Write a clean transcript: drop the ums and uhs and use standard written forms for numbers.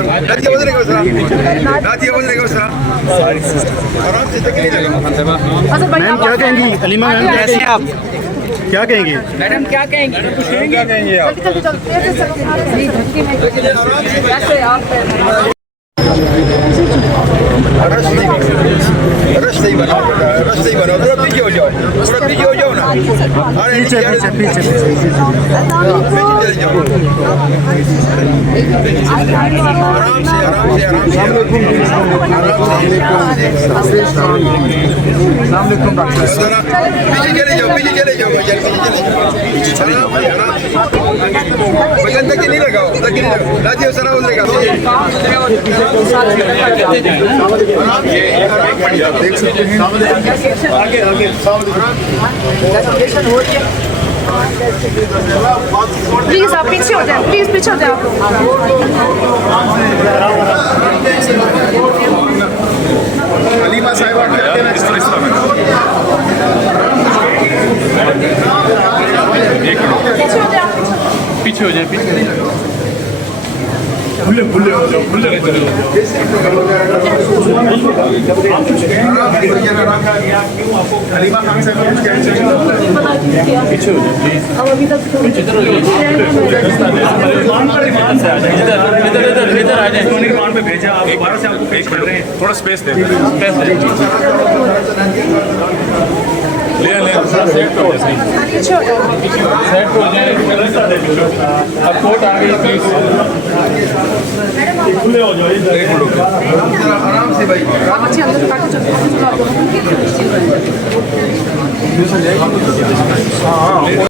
Ma'am क्या कहेंगी? Aleema ma'am कैसे हैं आप? क्या कहेंगी? मैडम क्या कहेंगी? क्या कहेंगी आप? रश सही बनाओ, रश सही बनाओ, थोड़ा पीछे हो जाओ, थोड़ा पीछे हो जाओ ना। पीछे पीछे पीछे चले जाओ, आराम से आराम से आराम से पीछे चले जाओ, पीछे चले जाओ, तक नहीं लगाओ, तक नहीं लगाओ, राजीव सर लगा देख सकते हैं आगे आगे प्लीज आप पीछे हो जाए, प्लीज पीछे हो जाए आप। अलीमा साहिब पीछे हो जाए, पीछे खुले खुले हो जाओ, खुले अलीमा खान साहब पीछे हो जाए प्लीज। इधर आ जाए, निर्माण पे भेजा आप दोबारा से आपको पेश कर रहे हैं, थोड़ा स्पेस दे, स्पेस दे ले ले सेट हो जाए, सेट हो जाए। अब कोर्ट आ गई प्लीज, खुले हो जाओ इधर। आराम से भाई, आप अच्छे अंदर काटो चलो।